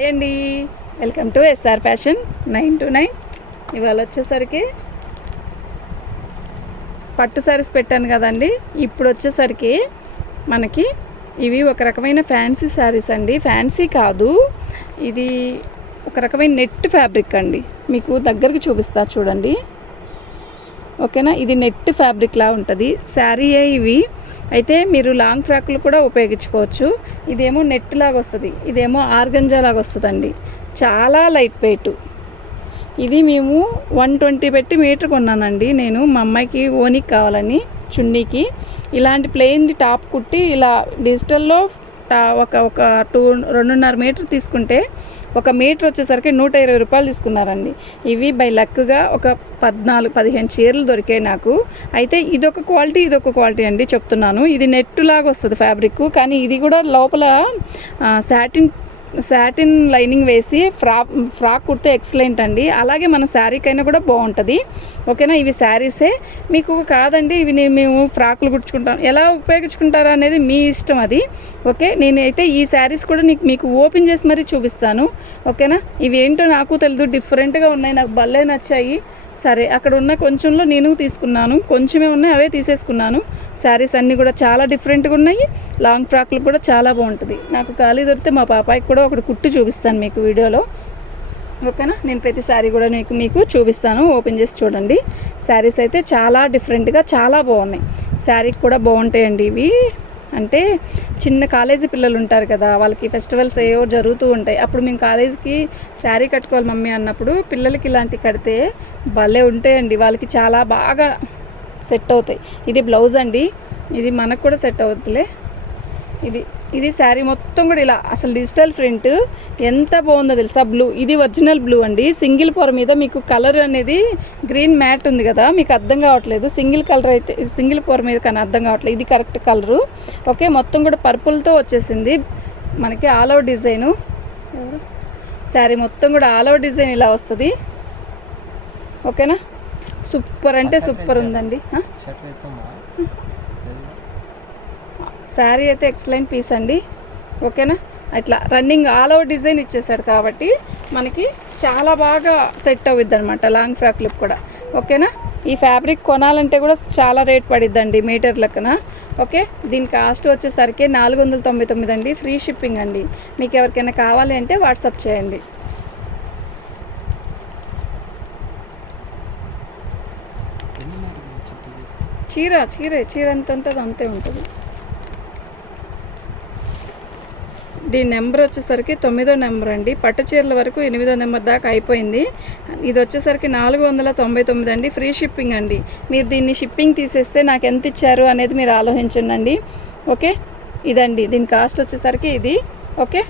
Hi అండి, welcome to SR fashion 929. ఇవాళ వచ్చేసరికి పట్టు శారీస్ పెట్టాను కదండి. ఇప్పుడు వచ్చేసరికి మనకి ఇవి ఒక రకమైన ఫ్యాన్సీ శారీస్ అండి. ఫ్యాన్సీ కాదు, ఇది ఒక రకమైన నెట్ ఫ్యాబ్రిక్ అండి. మీకు దగ్గరికి చూపిస్తా చూడండి, ఓకేనా. ఇది నెట్ ఫ్యాబ్రిక్లా ఉంటుంది శారీయే ఇవి. అయితే మీరు లాంగ్ ఫ్రాక్లు కూడా ఉపయోగించుకోవచ్చు. ఇదేమో నెట్ లాగా వస్తుంది, ఇదేమో ఆర్గంజా లాగా వస్తుందండి. చాలా లైట్ వెయిట్. ఇది మేము 120 పెట్టి మీటర్ కొన్నానండి నేను. మా అమ్మాయికి ఓనికి కావాలని చున్నీకి ఇలాంటి ప్లెయిన్ టాప్ కుట్టి ఇలా డిజిటల్లో ఒక 2.5 మీటర్ తీసుకుంటే 1 మీటర్ వచ్చేసరికి 120 రూపాయలు తీసుకున్నారండి. ఇవి బై లక్గా ఒక 14-15 చీరలు దొరికాయి నాకు. అయితే ఇదొక క్వాలిటీ అండి చెప్తున్నాను. ఇది నెట్ లాగా వస్తుంది ఫ్యాబ్రిక్, కానీ ఇది కూడా లోపల సాటిన్ లైనింగ్ వేసి ఫ్రాక్ కుడితే ఎక్సలెంట్ అండి. అలాగే మన శారీకైనా కూడా బాగుంటుంది, ఓకేనా. ఇవి శారీసే, మీకు కాదండి ఇవి మేము ఫ్రాక్లు కుట్టుకుంటాం, ఎలా ఉపయోగించుకుంటారా అనేది మీ ఇష్టం అది, ఓకే. నేనైతే ఈ శారీస్ కూడా మీకు ఓపెన్ చేసి మరీ చూపిస్తాను, ఓకేనా. ఇవి ఏంటో నాకు తెలియదు, డిఫరెంట్గా ఉన్నాయి, నాకు భలే నచ్చాయి. సరే, అక్కడ ఉన్న కొంచెంలో నేను తీసుకున్నాను, కొంచెమే ఉన్నాయి అవే తీసేసుకున్నాను. శారీస్ అన్నీ కూడా చాలా డిఫరెంట్గా ఉన్నాయి. లాంగ్ ఫ్రాక్లు కూడా చాలా బాగుంటుంది. నాకు ఖాళీ దొరికితే మా పాపాయికి కూడా ఒకటి కుట్టి చూపిస్తాను మీకు వీడియోలో, ఓకేనా. నేను ప్రతి శారీ కూడా మీకు చూపిస్తాను, ఓపెన్ చేసి చూడండి. శారీస్ అయితే చాలా డిఫరెంట్గా చాలా బాగున్నాయి. శారీకి కూడా బాగుంటాయండి ఇవి. అంటే చిన్న కాలేజీ పిల్లలు ఉంటారు కదా, వాళ్ళకి ఫెస్టివల్స్ ఏవో జరుగుతూ ఉంటాయి. అప్పుడు మేము కాలేజీకి శారీ కట్టుకోవాలి మమ్మీ అన్నప్పుడు పిల్లలకి ఇలాంటివి కడితే భలే ఉంటాయండి, వాళ్ళకి చాలా బాగా సెట్ అవుతాయి. ఇది బ్లౌజ్ అండి, ఇది మనకు కూడా సెట్ అవుతుందిలే. ఇది శారీ మొత్తం కూడా ఇలా అసలు డిజిటల్ ప్రింట్ ఎంత బాగుందో తెలుసా. బ్లూ, ఇది ఒరిజినల్ బ్లూ అండి. సింగిల్ పొర మీద మీకు కలర్ అనేది గ్రీన్ మ్యాట్ ఉంది కదా, మీకు అర్థం కావట్లేదు. సింగిల్ కలర్ అయితే సింగిల్ పొర మీద కానీ అర్థం కావట్లేదు, ఇది కరెక్ట్ కలరు, ఓకే. మొత్తం కూడా పర్పుల్తో వచ్చేసింది మనకి ఆల్ ఓవర్ డిజైను. శారీ మొత్తం కూడా ఆల్ ఓవర్ డిజైన్ ఇలా వస్తుంది, ఓకేనా. సూపర్ అంటే సూపర్ ఉందండి. శారీ అయితే ఎక్సలెంట్ పీస్ అండి, ఓకేనా. అట్లా రన్నింగ్ ఆల్ ఓవర్ డిజైన్ ఇచ్చేసాడు కాబట్టి మనకి చాలా బాగా సెట్ అవుద్ది అనమాట లాంగ్ ఫ్రాక్లకు కూడా, ఓకేనా. ఈ ఫ్యాబ్రిక్ కొనాలంటే కూడా చాలా రేట్ పడిద్దండి మీటర్ లెక్కన, ఓకే. దీని కాస్ట్ వచ్చేసరికి 499 అండి, ఫ్రీ షిప్పింగ్ అండి. మీకు ఎవరికైనా కావాలి అంటే వాట్సాప్ చేయండి. చీర ఎంత ఉంటుందో అంతే ఉంటుంది. దీని నెంబర్ వచ్చేసరికి 9వ నెంబర్ అండి. పట్టు చీరల వరకు 8వ నెంబర్ దాకా అయిపోయింది. ఇది వచ్చేసరికి 499 అండి, ఫ్రీ షిప్పింగ్ అండి. మీరు దీన్ని షిప్పింగ్ తీసేస్తే నాకు ఎంత ఇచ్చారు అనేది మీరు ఆలోచించండి, ఓకే. ఇదండి దీని కాస్ట్ వచ్చేసరికి ఇది, ఓకే.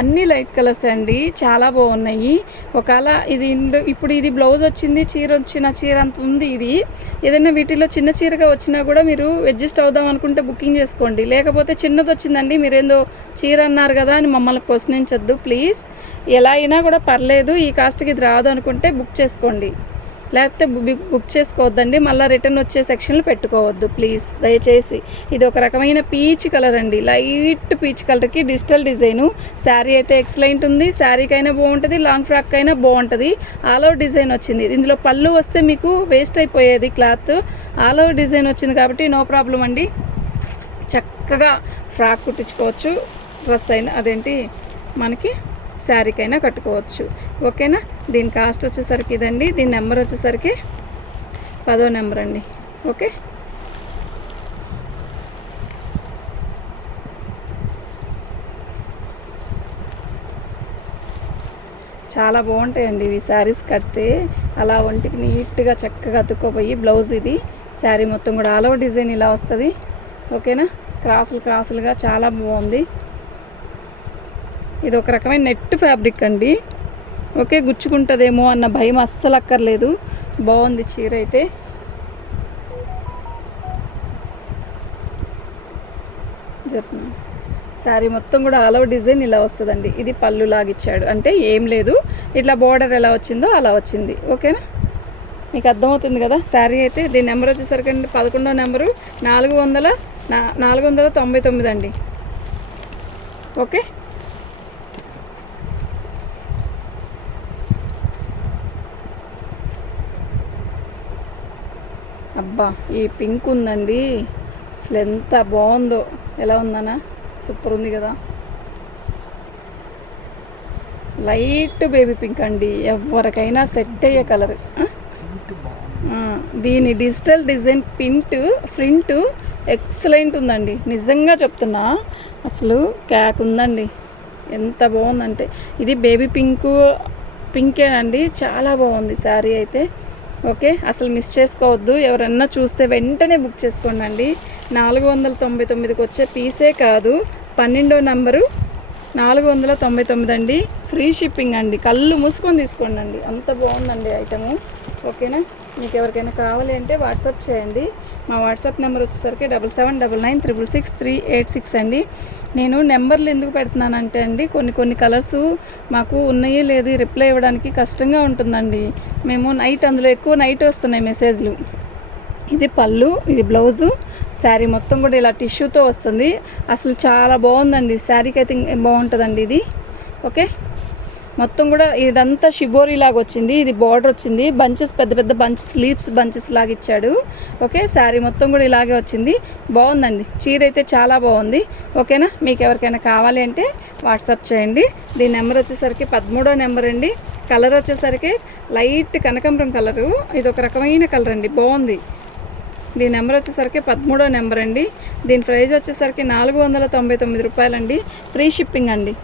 అన్నీ లైట్ కలర్స్ అండి, చాలా బాగున్నాయి. ఒకవేళ ఇప్పుడు ఇది బ్లౌజ్ వచ్చింది, చీర అంత ఉంది. ఇది ఏదైనా వీటిలో చిన్న చీరగా వచ్చినా కూడా మీరు అడ్జస్ట్ అవుదాం అనుకుంటే బుకింగ్ చేసుకోండి. లేకపోతే చిన్నది వచ్చిందండి, మీరేందో చీర అన్నారు కదా అని మమ్మల్ని క్వశ్చనించొద్దు ప్లీజ్. ఎలా అయినా కూడా పర్లేదు, ఈ కాస్ట్కి ఇది రాదు అనుకుంటే బుక్ చేసుకోండి, లేకపోతే బుక్ చేసుకోవద్దండి. మళ్ళీ రిటర్న్ వచ్చే సెక్షన్లు పెట్టుకోవద్దు ప్లీజ్ దయచేసి. ఇది ఒక రకమైన పీచ్ కలర్ అండి, లైట్ పీచ్ కలర్కి డిజిటల్ డిజైను. శారీ అయితే ఎక్సలెంట్ ఉంది, శారీకైనా బాగుంటుంది, లాంగ్ ఫ్రాక్ అయినా బాగుంటుంది. ఆల్ ఓవర్ డిజైన్ వచ్చింది. ఇందులో పళ్ళు వస్తే మీకు వేస్ట్ అయిపోయేది క్లాత్. ఆల్ ఓవర్ డిజైన్ వచ్చింది కాబట్టి నో ప్రాబ్లం అండి, చక్కగా ఫ్రాక్ కుట్టించుకోవచ్చు, డ్రెస్ అయినా అదేంటి మనకి శారీకైనా కట్టుకోవచ్చు, ఓకేనా. దీని కాస్ట్ వచ్చేసరికి ఇదండి. దీని నెంబర్ వచ్చేసరికి 10వ నెంబర్ అండి, ఓకే. చాలా బాగుంటాయండి ఇవి శారీస్ కడితే, అలా ఒంటికి నీట్గా చక్కగా అతుక్కోపోయి. బ్లౌజ్ ఇది, శారీ మొత్తం కూడా ఆల్ ఓవర్ డిజైన్ ఇలా వస్తుంది, ఓకేనా. క్రాసులుగా చాలా బాగుంది. ఇది ఒక రకమైన నెట్ ఫ్యాబ్రిక్ అండి, ఓకే. గుచ్చుకుంటుందేమో అన్న భయం అస్సలు అక్కర్లేదు, బాగుంది చీర అయితే. శారీ మొత్తం కూడా ఆల్ ఓవర్ డిజైన్ ఇలా వస్తుందండి. ఇది పళ్ళు లాగిచ్చాడు, అంటే ఏం లేదు, ఇట్లా బోర్డర్ ఎలా వచ్చిందో అలా వచ్చింది, ఓకేనా. మీకు అర్థమవుతుంది కదా. శారీ అయితే దీని నెంబర్ వచ్చేసరికి 11వ నెంబరు 499 అండి. ఓకే. అబ్బా ఈ పింక్ ఉందండి, అసలు ఎంత బాగుందో. ఎలా ఉందనా, సూపర్ ఉంది కదా. లైట్ బేబీ పింక్ అండి, ఎవరికైనా సెట్ అయ్యే కలర్. దీని డిజిటల్ డిజైన్ ప్రింట్ ఎక్సలెంట్ ఉందండి, నిజంగా చెప్తున్నా. అసలు క్యాక్ ఉందండి, ఎంత బాగుందంటే. ఇది బేబీ పింకేనండి, చాలా బాగుంది శారీ అయితే. ఓకే, అసలు మిస్ చేసుకోవద్దు. ఎవరన్నా చూస్తే వెంటనే బుక్ చేసుకోండి అండి. 499కి వచ్చే పీసే కాదు, 12వ నంబరు 499 అండి. ఫ్రీ షిప్పింగ్ అండి, కళ్ళు మూసుకొని తీసుకోండి అండి, అంత బాగుందండి ఐటము. ఓకేనా, మీకు ఎవరికైనా కావాలి అంటే వాట్సాప్ చేయండి. మా వాట్సాప్ నెంబర్ వచ్చేసరికి 7799666386 అండి. నేను నెంబర్లు ఎందుకు పెడుతున్నానంటే అండి, కొన్ని కలర్స్ మాకు ఉన్నాయి లేదు రిప్లై ఇవ్వడానికి కష్టంగా ఉంటుందండి. మేము అందులో ఎక్కువ నైట్ వస్తున్నాయి మెసేజ్లు. ఇది పళ్ళు, ఇది బ్లౌజు, శారీ మొత్తం కూడా ఇలా టిష్యూతో వస్తుంది. అసలు చాలా బాగుందండి, శారీకి అయితే బాగుంటుందండి ఇది. ఓకే, మొత్తం కూడా ఇదంతా షిబోరీ లాగా వచ్చింది. ఇది బార్డర్ వచ్చింది, బంచెస్ పెద్ద పెద్ద బంచెస్, లీవ్స్ బంచెస్ లాగా ఇచ్చాడు. ఓకే, శారీ మొత్తం కూడా ఇలాగే వచ్చింది, బాగుందండి. చీర అయితే చాలా బాగుంది. ఓకేనా, మీకు ఎవరికైనా కావాలి అంటే వాట్సాప్ చేయండి. దీని నెంబర్ వచ్చేసరికి 13వ నెంబర్ అండి. కలర్ వచ్చేసరికి లైట్ కనకాంబరం కలరు, ఇది ఒక రకమైన కలర్ అండి, బాగుంది. దీని నెంబర్ వచ్చేసరికి 13వ నెంబర్ అండి. దీని ప్రైస్ వచ్చేసరికి 499 రూపాయలండి, ఫ్రీ షిప్పింగ్ అండి.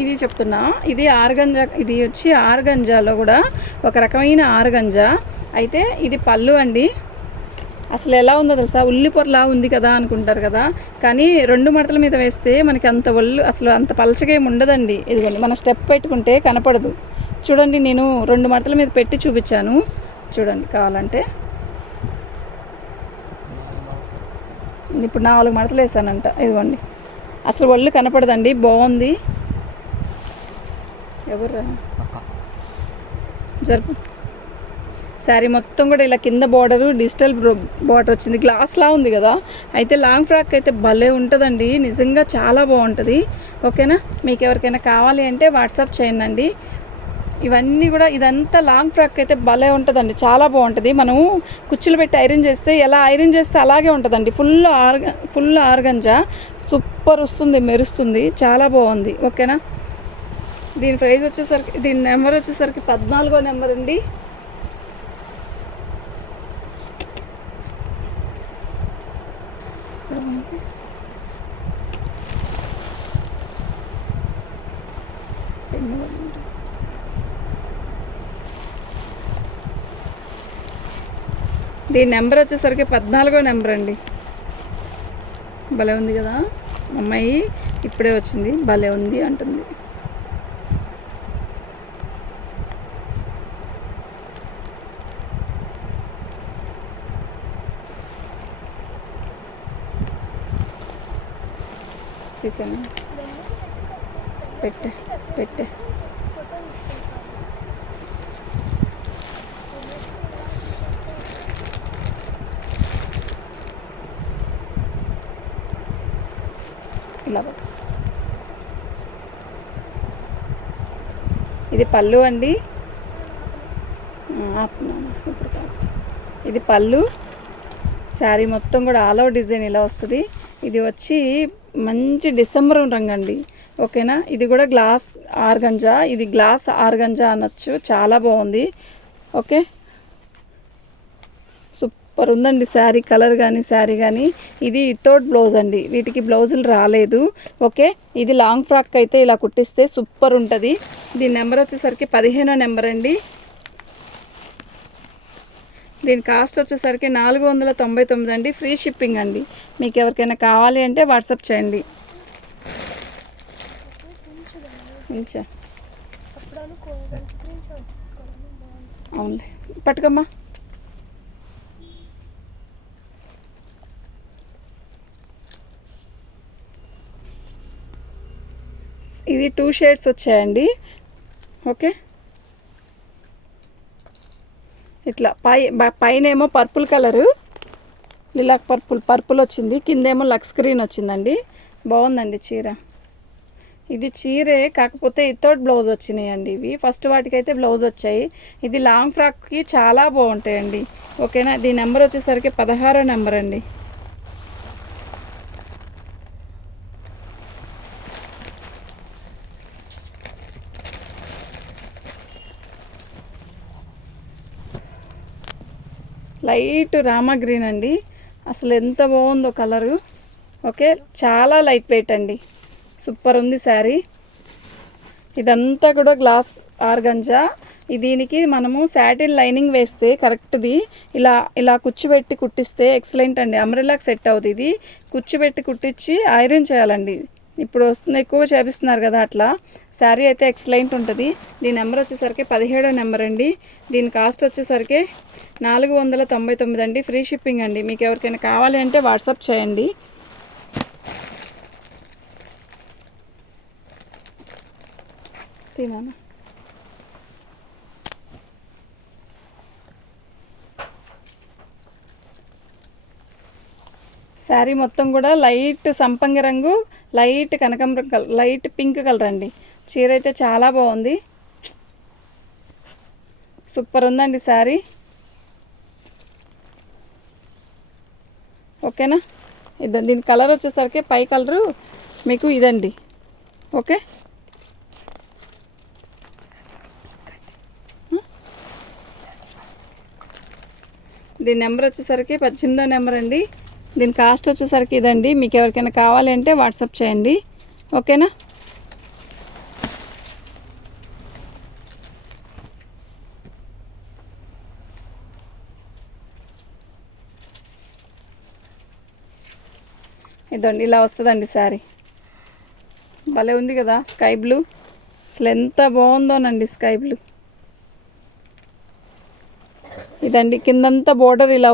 ఇది చెప్తున్నా, ఇది ఆర్గంజా, ఇది వచ్చి ఆర్గంజాలో కూడా ఒక రకమైన ఆర్గంజా. అయితే ఇది పళ్ళు అండి. అసలు ఎలా ఉందో తెలుసా, ఉల్లి పొరలా ఉంది కదా అనుకుంటారు కదా, కానీ 2 మడతల మీద వేస్తే మనకి అంత అసలు అంత పలచగా ఏమి ఉండదండి. ఇదిగోండి, మన స్టెప్ పెట్టుకుంటే కనపడదు. చూడండి, నేను 2 మడతల మీద పెట్టి చూపించాను, చూడండి కావాలంటే. ఇప్పుడు 4 మడతలు వేసానంట, ఇదిగోండి. అసలు ఒళ్ళు కనపడదండి, బాగుంది. ఎవరు జరుపు. శారీ మొత్తం కూడా ఇలా కింద బార్డరు డిజిటల్ బార్డర్ వచ్చింది, గ్లాస్లా ఉంది కదా. అయితే లాంగ్ ఫ్రాక్ అయితే భలే ఉంటుందండి, నిజంగా చాలా బాగుంటుంది. ఓకేనా, మీకు ఎవరికైనా కావాలి అంటే వాట్సాప్ చేయండి. ఇవన్నీ కూడా, ఇదంతా లాంగ్ ఫ్రాక్ అయితే భలే ఉంటుందండి, చాలా బాగుంటుంది. మనము కుచ్చులు పెట్టి ఐరన్ చేస్తే ఎలా ఐరన్ చేస్తే అలాగే ఉంటుందండి. ఫుల్ ఆర్గంజా, సూపర్ వస్తుంది, మెరుస్తుంది, చాలా బాగుంది. ఓకేనా, దీని ప్రైస్ వచ్చేసరికి, దీని నెంబర్ వచ్చేసరికి 14వ నెంబర్ అండి. దీని నెంబర్ వచ్చేసరికి 14వ నెంబర్ అండి. భలే ఉంది కదా, అమ్మాయి ఇప్పుడే వచ్చింది, భలే ఉంది అంటుంది. తీసాను, పెట్టే ఇలా. ఇది పళ్ళు అండి, ఇది పళ్ళు. శారీ మొత్తం కూడా ఆల్ ఓవర్ డిజైన్ ఇలా వస్తుంది. ఇది వచ్చి మంచి డిసెంబర్ రంగు అండి. ఓకేనా, ఇది కూడా గ్లాస్ ఆర్గంజా, ఇది గ్లాస్ ఆర్గంజా అనొచ్చు, చాలా బాగుంది. ఓకే, సూపర్ ఉందండి శారీ, కలర్ కానీ శారీ కానీ. ఇది వితౌట్ బ్లౌజ్ అండి, వీటికి బ్లౌజులు రాలేదు. ఓకే, ఇది లాంగ్ ఫ్రాక్ అయితే ఇలా కుట్టిస్తే సూపర్ ఉంటుంది. దీని నెంబర్ వచ్చేసరికి 15వ నెంబర్ అండి. దీని కాస్ట్ వచ్చేసరికి 499 అండి, ఫ్రీ షిప్పింగ్ అండి. మీకు ఎవరికైనా కావాలి అంటే వాట్సాప్ చేయండి. అవునులే, పట్టుకమ్మా. ఇది 2 షేడ్స్ వచ్చాయండి. ఓకే, ఇట్లా పైనేమో పర్పుల్ కలరు, లిలాక్ పర్పుల్ వచ్చింది, కిందేమో లక్స్ గ్రీన్ వచ్చిందండి. బాగుందండి చీర. ఇది చీరే, కాకపోతే ఇతోటి బ్లౌజ్ వచ్చినాయండి. ఇవి ఫస్ట్ వాటికైతే బ్లౌజ్ వచ్చాయి. ఇది లాంగ్ ఫ్రాక్కి చాలా బాగుంటాయండి. ఓకేనా. దీని నెంబర్ వచ్చేసరికి 16వ నెంబర్ అండి. లైట్ రామా గ్రీన్ అండి. అసలు ఎంత బాగుందో కలరు. ఓకే, చాలా లైట్ వెయిట్ అండి. సూపర్ ఉంది శారీ. ఇదంతా కూడా గ్లాస్ ఆర్గంజా. దీనికి మనము శాటిన్ లైనింగ్ వేస్తే కరెక్ట్ది ఇలా కుచ్చిపెట్టి కుట్టిస్తే ఎక్సలెంట్ అండి. అంబ్రెల్లాకి సెట్ అవుతుంది. ఇది కుచ్చిపెట్టి కుట్టించి ఐరన్ చేయాలండి. ఇప్పుడు వస్తుంది, ఎక్కువ చేపిస్తున్నారు కదా అట్లా. శారీ అయితే ఎక్సలెంట్ ఉంటుంది. దీని నెంబర్ వచ్చేసరికి 17వ నెంబర్ అండి. దీని కాస్ట్ వచ్చేసరికి 499 అండి. ఫ్రీ షిప్పింగ్ అండి. మీకు ఎవరికైనా కావాలి అంటే వాట్సాప్ చేయండి. తినాను. శారీ మొత్తం కూడా లైట్ సంపంగి రంగు, లైట్ కనకాంబరం కలర్, లైట్ పింక్ కలర్ అండి. చీర అయితే చాలా బాగుంది. సూపర్ ఉందండి శారీ. ఓకేనా. దీని కలర్ వచ్చేసరికి పై కలరు మీకు ఇదండి. ఓకే. దీని నెంబర్ వచ్చేసరికి 18వ నెంబర్ అండి. దీని కాస్ట్ వచ్చేసరికి ఇదండి. మీకు ఎవరికైనా కావాలి అంటే వాట్సాప్ చేయండి. ఓకేనా. ఇదండి, ఇలా వస్తుందండి శారీ. భలే ఉంది కదా స్కై బ్లూ. అసలు ఎంత బాగుందోనండి స్కై బ్లూ. ఇదండి, కిందంతా బోర్డర్ ఇలా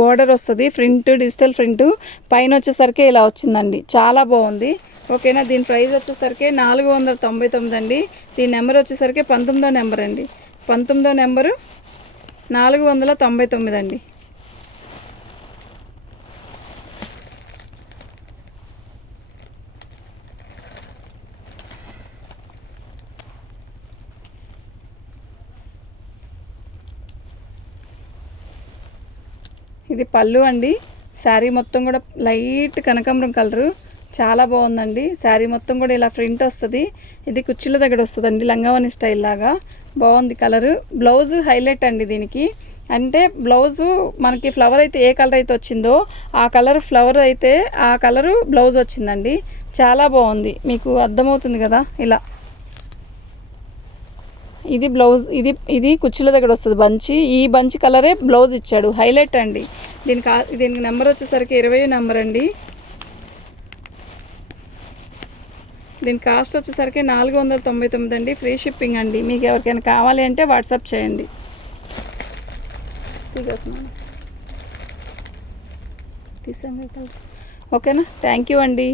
బోర్డర్ వస్తుంది. Print, digital print. పైన వచ్చేసరికి ఇలా వచ్చిందండి. చాలా బాగుంది. ఓకేనా. దీని ప్రైస్ వచ్చేసరికి 499 అండి. దీని నెంబర్ వచ్చేసరికి 19వ నెంబర్ అండి. 19వ నెంబరు 499 అండి. ఇది పళ్ళు అండి. శారీ మొత్తం కూడా లైట్ కనకాంబరం కలరు. చాలా బాగుందండి. శారీ మొత్తం కూడా ఇలా ప్రింట్ వస్తుంది. ఇది కుర్చీల దగ్గర వస్తుందండి, లంగావని స్టైల్ లాగా. బాగుంది కలరు. బ్లౌజ్ హైలైట్ అండి దీనికి. అంటే బ్లౌజు మనకి ఫ్లవర్ అయితే ఏ కలర్ అయితే వచ్చిందో ఆ కలర్ ఫ్లవర్ అయితే ఆ కలరు బ్లౌజ్ వచ్చిందండి. చాలా బాగుంది. మీకు అర్థమవుతుంది కదా. ఇలా ఇది బ్లౌజ్. ఇది కుర్చీల దగ్గర వస్తుంది బంచి. ఈ బంచి కలరే బ్లౌజ్ ఇచ్చాడు. హైలైట్ అండి. దీనికి నెంబర్ వచ్చేసరికి 20వ నెంబర్ అండి. దీని కాస్ట్ వచ్చేసరికి 499 అండి. ఫ్రీ షిప్పింగ్ అండి. మీకు ఎవరికైనా కావాలి అంటే వాట్సాప్ చేయండి. ఓకేనా. థ్యాంక్ యూ అండి.